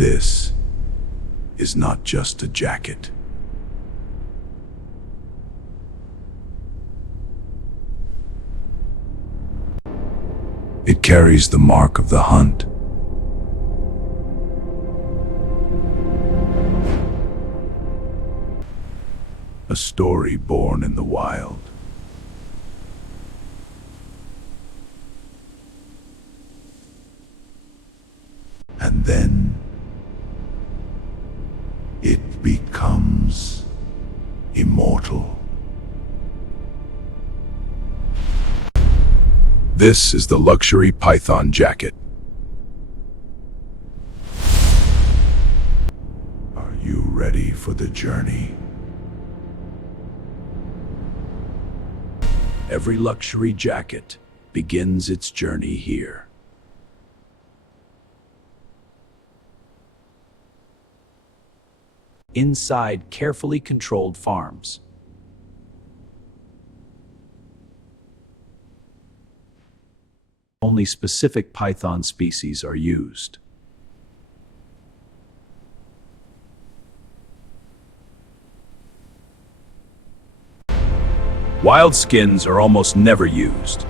This is not just a jacket. It carries the mark of the hunt. A story born in the wild. And then it becomes immortal. This is the luxury python jacket. Are you ready for the journey? Every luxury jacket begins its journey here. Inside carefully controlled farms. Only specific python species are used. Wild skins are almost never used.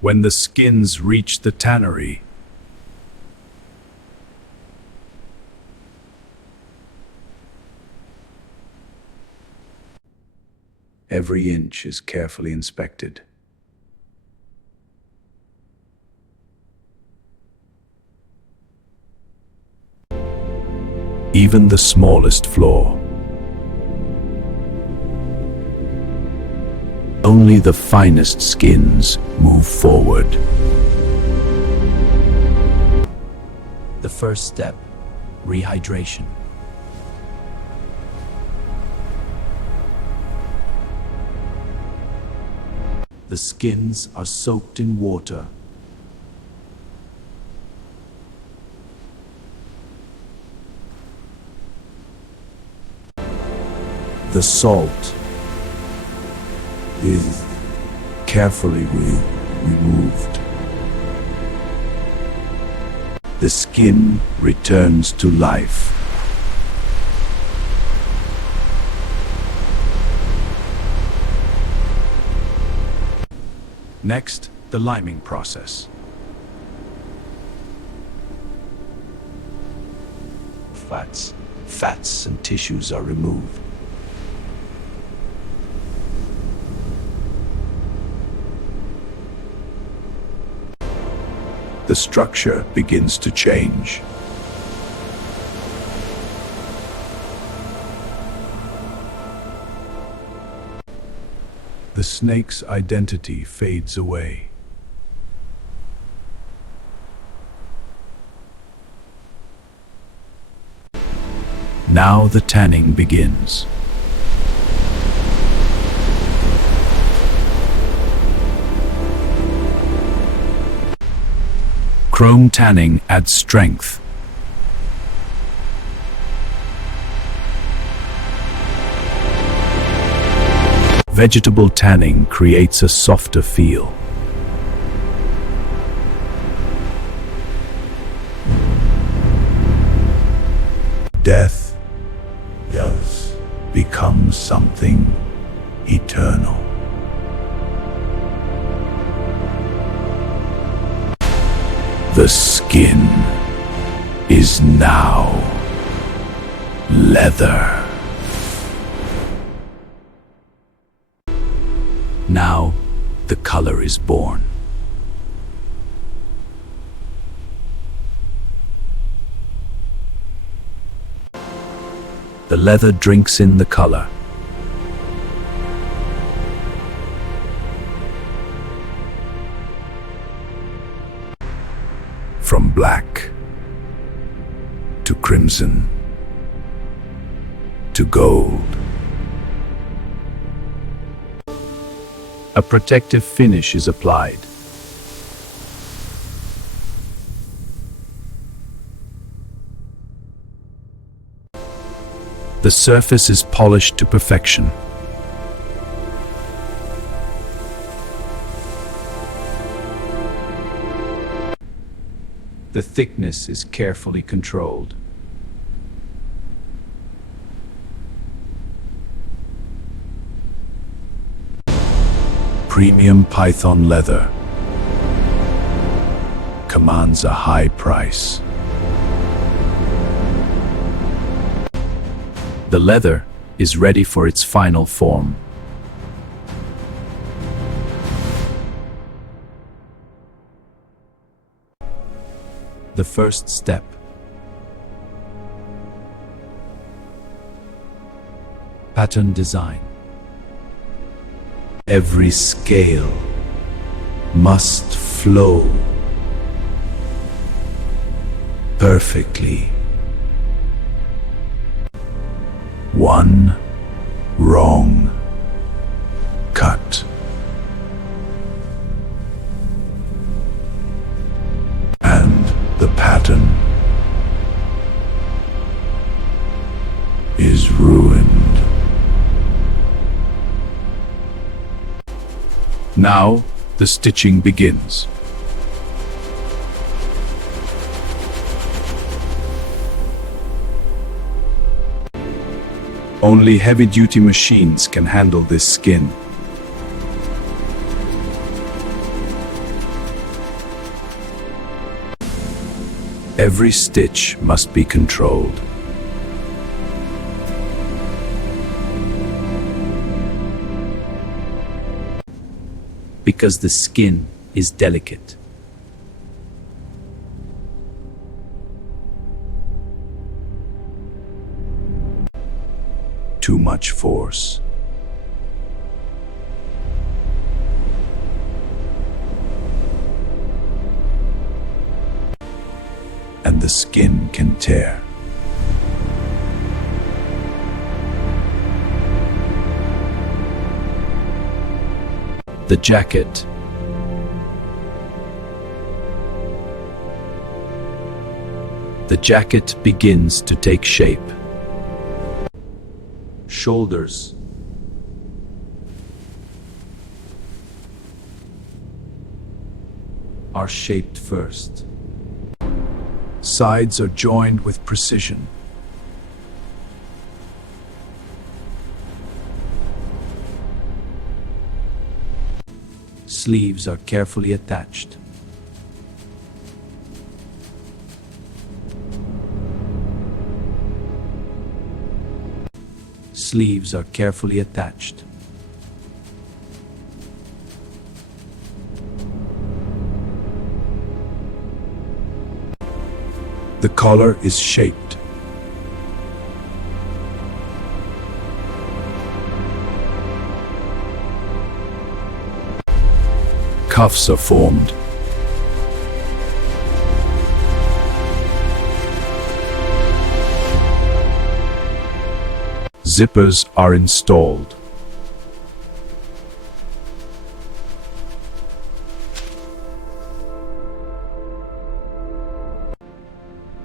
When the skins reach the tannery, every inch is carefully inspected. Even the smallest flaw. Only the finest skins move forward. The first step, rehydration. The skins are soaked in water. The salt is carefully removed. The skin returns to life. Next, the liming process. Fats and tissues are removed. The structure begins to change. The snake's identity fades away. Now the tanning begins. Chrome tanning adds strength. Vegetable tanning creates a softer feel. Death does become something eternal. The skin is now leather. Now the color is born. The leather drinks in the color. From black to crimson to gold. A protective finish is applied. The surface is polished to perfection. The thickness is carefully controlled. Premium python leather commands a high price. The leather is ready for its final form. The first step. Pattern design. Every scale must flow perfectly. One wrong cut and the pattern is ruined. Now the stitching begins. Only heavy-duty machines can handle this skin. Every stitch must be controlled. Because the skin is delicate. Too much force. And the skin can tear. The jacket. The jacket begins to take shape. Shoulders. Are shaped first. Sides are joined with precision. Sleeves are carefully attached. Sleeves are carefully attached. The collar is shaped. Cuffs are formed. Zippers are installed.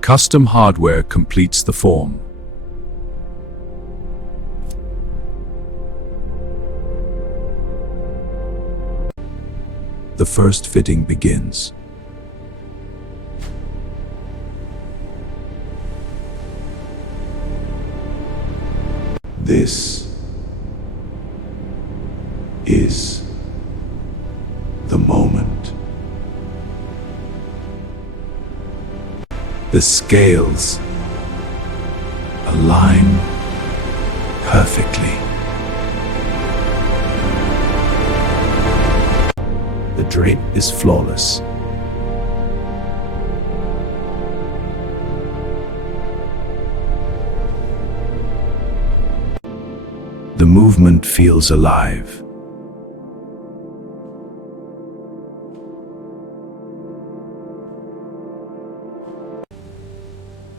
Custom hardware completes the form. The first fitting begins. This is the moment. The scales align perfectly. The drape is flawless. The movement feels alive.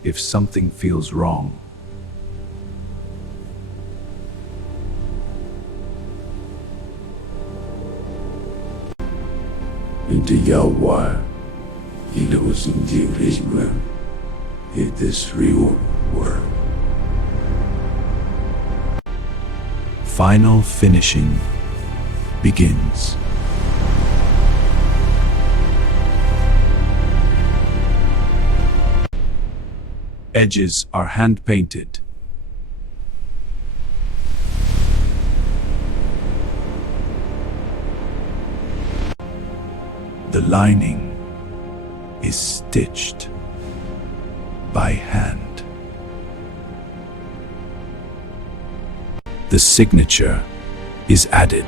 If something feels wrong, Inte jag var illusionsregime in this real world. final finishing begins. Edges are hand-painted. The lining is stitched by hand. The signature is added.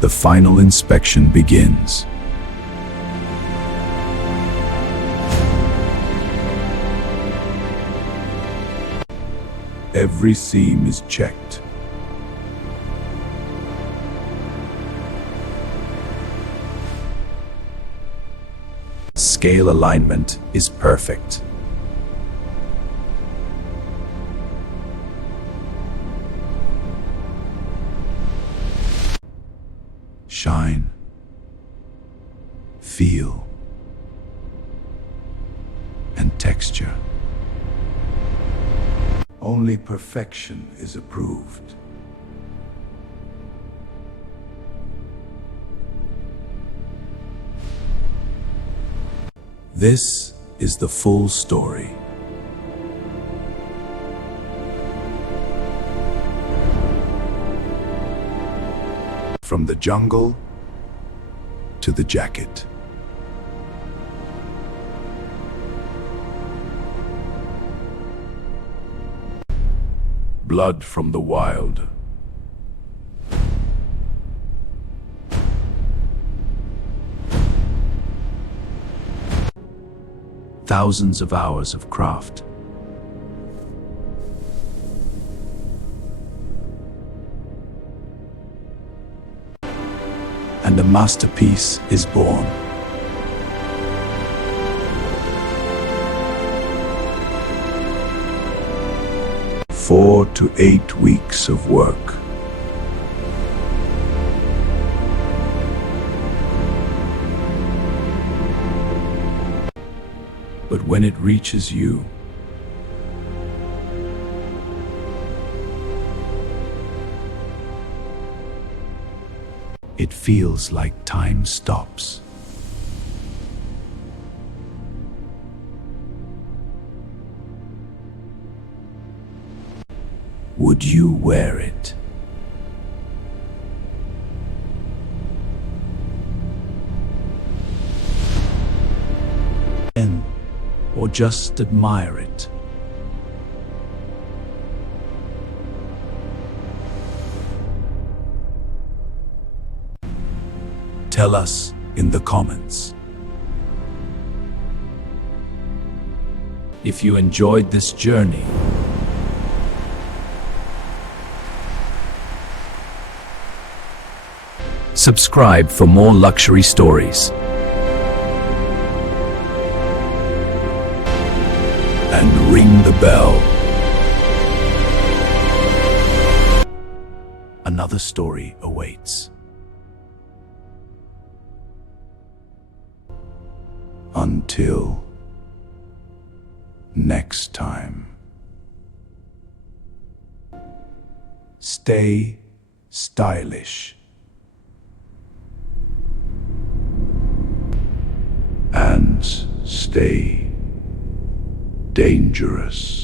The final inspection begins. Every seam is checked. Scale alignment is perfect. Shine, feel, and texture. Only perfection is approved. This is the full story. From the jungle to the jacket. Blood from the wild. Thousands of hours of craft. And a masterpiece is born. Four to 8 weeks of work. But when it reaches you, it feels like time stops. Would you wear it? Or just admire it? Tell us in the comments. If you enjoyed this journey, subscribe for more luxury stories. And ring the bell. Another story awaits. Until next time, stay stylish and stay dangerous.